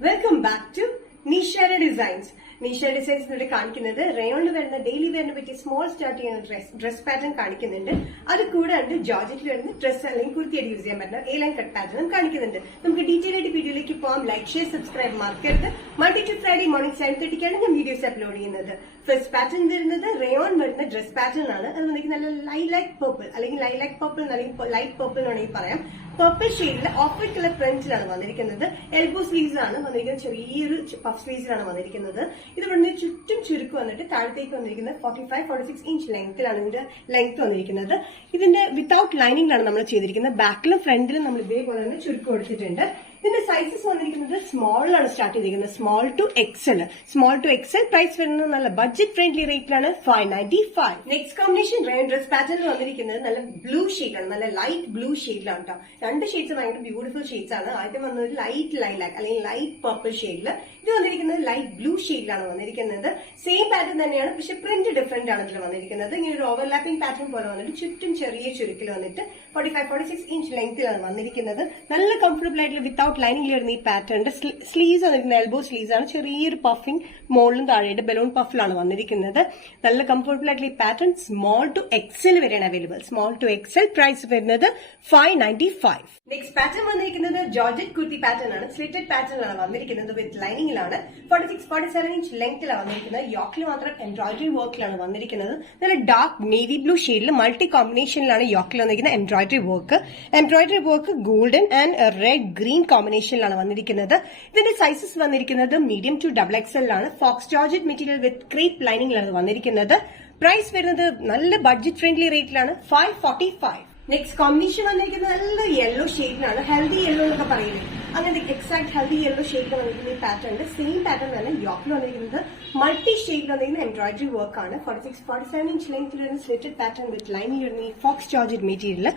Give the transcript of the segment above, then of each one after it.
Welcome back to Nisha Designs. Nisha Designs ഇവിടെ കാണിക്കുന്നത് റയോണിൽ വരുന്ന ഡെയിലി വെയറിനെ പറ്റിയ സ്മോൾ സ്റ്റാർട്ട് ചെയ്യുന്ന ഡ്രസ് പാറ്റേൺ കാണിക്കുന്നുണ്ട്. അത് കൂടാണ്ട് ജോർജറ്റിൽ വരുന്ന ഡ്രസ് അല്ലെങ്കിൽ കുർത്തിയായിട്ട് യൂസ് ചെയ്യാൻ പറ്റുന്ന A-line കട്ട് പാറ്റേണും കാണിക്കുന്നുണ്ട്. നമുക്ക് ഡീറ്റെയിൽ ആയിട്ട് വീഡിയോയിലേക്ക് പോകാം. ലൈക്ക്, ഷെയർ, സബ്സ്ക്രൈബ് മറക്കരുത്. Monday to Friday മോർണിംഗ് 7:30 ഞാൻ വീഡിയോസ് അപ്ലോഡ് ചെയ്യുന്നത്. ഫസ്റ്റ് പാറ്റേൺ വരുന്നത് റയോൺ വരുന്ന ഡ്രസ് പാറ്റേൺ ആണ്. അത് വന്നിട്ട് നല്ല ലൈലാക് പർപ്പിൾ അല്ലെങ്കിൽ ലൈലാക് പർപ്പിൾ അല്ലെങ്കിൽ ലൈറ്റ് പർപ്പിൾ എന്നാണെങ്കിൽ പറയാം. പർപ്പിൾ ഷെയ്ഡിൽ ഓഫ് വൈറ്റ് കളർ പ്രിന്റിലാണ് വന്നിരിക്കുന്നത്. എൽബോ സ്ലീവ്സ് ആണ് വന്നിരിക്കുന്നത്. ചെറിയൊരു പഫ് സ്ലീവ്സിലാണ് വന്നിരിക്കുന്നത്. ഇത് ഇവിടുന്ന് ചുറ്റും ചുരുക്ക് വന്നിട്ട് താഴത്തേക്ക് വന്നിരിക്കുന്നത് 45-46 ഇഞ്ച് ലെങ്ത്തിലാണ് ഇതിന്റെ ലെങ്ത് വന്നിരിക്കുന്നത്. ഇതിന്റെ വിത്തൌട്ട് ലൈനിങ്ങിലാണ് നമ്മൾ ചെയ്തിരിക്കുന്നത്. ബാക്കിലും ഫ്രണ്ടിലും നമ്മൾ ഇതേപോലെ തന്നെ ചുരുക്ക് കൊടുത്തിട്ടുണ്ട്. ഇതിന്റെ സൈസസ് വന്നിരിക്കുന്നത് സ്മോളിലാണ് സ്റ്റാർട്ട് ചെയ്തിരിക്കുന്നത്. Small to XL. Small to XL price വരുന്നത് നല്ല ബഡ്ജറ്റ് ഫ്രണ്ട്ലി റേറ്റിലാണ് 595. നെക്സ്റ്റ് കോമ്പിനേഷൻ റയോൺ ഡ്രസ് പാറ്റേണിൽ വന്നിരിക്കുന്നത് നല്ല ബ്ലൂ ഷെയ്ഡാണ്. നല്ല ലൈറ്റ് ബ്ലൂ ഷെയ്ഡിലാണ് കേട്ടോ. രണ്ട് ഷെയ്ഡ്സ് ഭയങ്കര ബ്യൂട്ടിഫുൾ ഷെയ്ഡ്സ് ആണ്. ആദ്യം വന്നത് ലൈറ്റ് ലൈലാക്ക് അല്ലെങ്കിൽ ലൈറ്റ് പർപ്പിൾ ഷെയ്ഡിൽ. ഇത് വന്നിരിക്കുന്നത് ലൈറ്റ് ബ്ലൂ ഷെയ്ഡിലാണ് വന്നിരിക്കുന്നത്. സെയിം പാറ്റേൺ തന്നെയാണ്, പക്ഷെ പ്രിന്റ് ഡിഫറന്റ് ആണ് ഇതിൽ വന്നിരിക്കുന്നത്. ഇങ്ങനെ ഒരു ഓവർലാപ്പിംഗ് പാറ്റേൺ പോലെ വന്നിട്ട് ചുറ്റും ചെറിയ ചുരുക്കിൽ വന്നിട്ട് 45-46 ഇഞ്ച് ലെങ്ത്തിലാണ് വന്നിരിക്കുന്നത്. നല്ല കംഫർട്ടബിൾ ആയിട്ടുള്ള വിത്തൌട്ട് ലൈനിങ് വരുന്ന ഈ പാറ്റേണിന്റെ സ്ലീവ്സ് വന്നിരിക്കുന്ന എൽബോ സ്ലീവ്സ് ആണ്. ചെറിയൊരു പഫിംഗ് മുകളിലും താഴെയായിട്ട് ബലൂൺ പഫിലാണ് വന്നിരിക്കുന്നത്. നല്ല കംഫർട്ടബിൾ ആയിട്ടുള്ള ഈ പാറ്റേൺ സ്മോൾ ടു എക്സൽ വരെയാണ് available. Small to XL price വരുന്നത് 595. നെക്സ്റ്റ് പാറ്റേൺ വന്നിരിക്കുന്നത് ജോർജറ്റ് കുർത്തി പാറ്റേൺ ആണ്. സ്ലിറ്റഡ് പാറ്റേൺ ആണ് വന്നിരിക്കുന്നത്. വിത്ത് ലൈനിങ്ങിലാണ് 46-47 ഇഞ്ച് ലെങ്ത്തിലാണ് വന്നിരിക്കുന്നത്. യോക്കിൽ മാത്രം എംബ്രോയിഡറി വർക്കിലാണ് വന്നിരിക്കുന്നത്. നല്ല ഡാർക്ക് നേവി ബ്ലൂ ഷെയ്ഡിൽ മൾട്ടി കോമ്പിനേഷനിലാണ് യോക്കിൽ വന്നിരിക്കുന്ന embroidery work golden and red green കോമ്പിനേഷനിലാണ് വന്നിരിക്കുന്നത്. ഇതിന്റെ സൈസസ് വന്നിരിക്കുന്നത് മീഡിയം ടു XXL ആണ്. Faux georgette material with crepe ലൈനിങ്ങിലാണ് വന്നിരിക്കുന്നത്. പ്രൈസ് വരുന്നത് നല്ല ബഡ്ജറ്റ് ഫ്രണ്ട്ലി റേറ്റിലാണ് 545. നെക്സ്റ്റ് കോമ്പിനേഷൻ വന്നിരിക്കുന്നത് നല്ല യെല്ലോ ഷെയ്ഡിലാണ്. ഹെൽത്തി യെല്ലോ എന്നൊക്കെ പറയുന്നത് അങ്ങനെ എക്സാക്ട് ഹെൽത്തി യെല്ലോ ഷെയ്ഡിൽ വന്നിരിക്കുന്ന ഈ പാറ്റേൺ സെയിം പാറ്റേൺ തന്നെ യോക്കിൽ വന്നിരിക്കുന്നത് മൾട്ടി ഷെയ്ഡിൽ വന്നിരിക്കുന്ന എംബ്രോയിഡറി വർക്ക് ആണ്. 46-47 ഇഞ്ച് ലെങ്ത്തിൽ വരുന്ന സ്ലിറ്റഡ് പാറ്റേൺ വിത്ത് ലൈനിങ് വരുന്ന ഈ ഫോക്സ് ജോർജറ്റ് മെറ്റീരിയൽ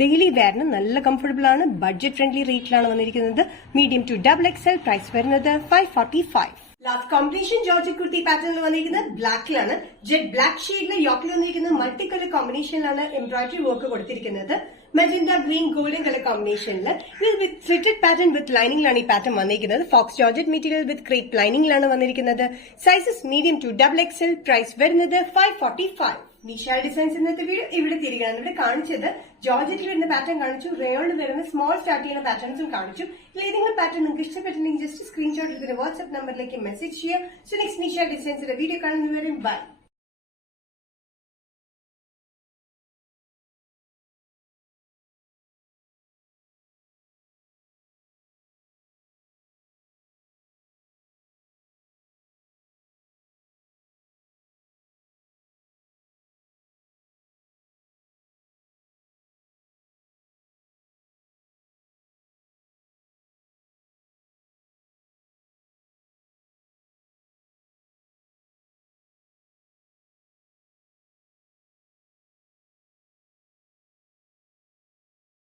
ഡെയിലി വെയറിന് നല്ല കംഫർട്ടബിൾ ആണ്. ബഡ്ജറ്റ് ഫ്രണ്ട്ലി റേറ്റിലാണ് വന്നിരിക്കുന്നത്. മീഡിയം ടു XXL പ്രൈസ് വരുന്നത് 545. ലാസ്റ്റ് കോമ്പിനേഷൻ ജോർജറ്റ് കുർത്തി പാറ്റേണിൽ വന്നിരിക്കുന്നത് ബ്ലാക്കിലാണ്. ജെറ്റ് ബ്ലാക്ക് ഷെയ്ഡിൽ യോക്കിൽ വന്നിരിക്കുന്നത് മൾട്ടി കളർ കോമ്പിനേഷനിലാണ് എംബ്രോയിഡറി വർക്ക് കൊടുത്തിരിക്കുന്നത്. മെജന്ത ഗ്രീൻ ഗോൾഡൻ കളർ കോമ്പിനേഷനിൽ ഇത് വിത്ത് സ്ലിറ്റഡ് പാറ്റേൺ വിത്ത് ലൈനിങ്ങിലാണ് ഈ പാറ്റേൺ വന്നിരിക്കുന്നത്. Faux georgette material with crepe ലൈനിങ്ങിലാണ് വന്നിരിക്കുന്നത്. Sizes medium to XXL price വരുന്നത് 545. നിഷ ഡിസൈൻസ് ഇന്നത്തെ വീഡിയോ ഇവിടെ തിരികെയാണ്. ഇവിടെ കാണിച്ചത് ജോർജറ്റിൽ വരുന്ന പാറ്റേൺ കാണിച്ചു, റയോണിൽ വരുന്ന സ്മോൾ സ്റ്റാർട്ട് ചെയ്യുന്ന പാറ്റേൺസും കാണിച്ചു. ഏതെങ്കിലും പാറ്റേൺ നിങ്ങൾക്ക് ഇഷ്ടപ്പെട്ടില്ലെങ്കിൽ ജസ്റ്റ് സ്ക്രീൻഷോട്ട് എടുക്കുന്ന വാട്സ്ആപ്പ് നമ്പറിലേക്ക് മെസ്സേജ് ചെയ്യുക. സോ നെക്സ്റ്റ് നിഷ ഡിസൈൻസിന്റെ വീഡിയോ കാണുന്നവരെ ബൈ.